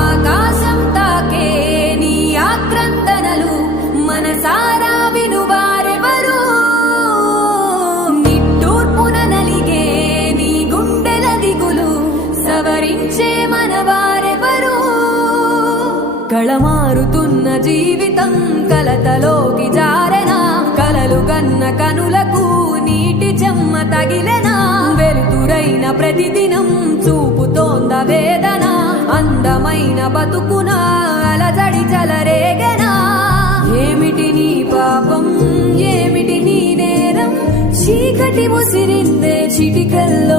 ఆకాశం తాకే నీ ఆక్రందనలు మనసారా వినువారెవరు? నిట్టూర్పున నలిగే నీ గుండెల దిగులు సవరించే మనవారెవరు? కళమారుతున్న జీవితం కలతలోకి జారెనా, కలలు గన్న కనులకు నీటి చెమ్మ తగిలెనా, వెలుతురైన ప్రతిదినం చూపుతోంద వేదన, అందమైన బతుకున అలజడి చలరేగెనా. ఏమిటి నీ పాపం, ఏమిటి నీ నేరం, చీకటి ముసిరిందే చిటికల్లో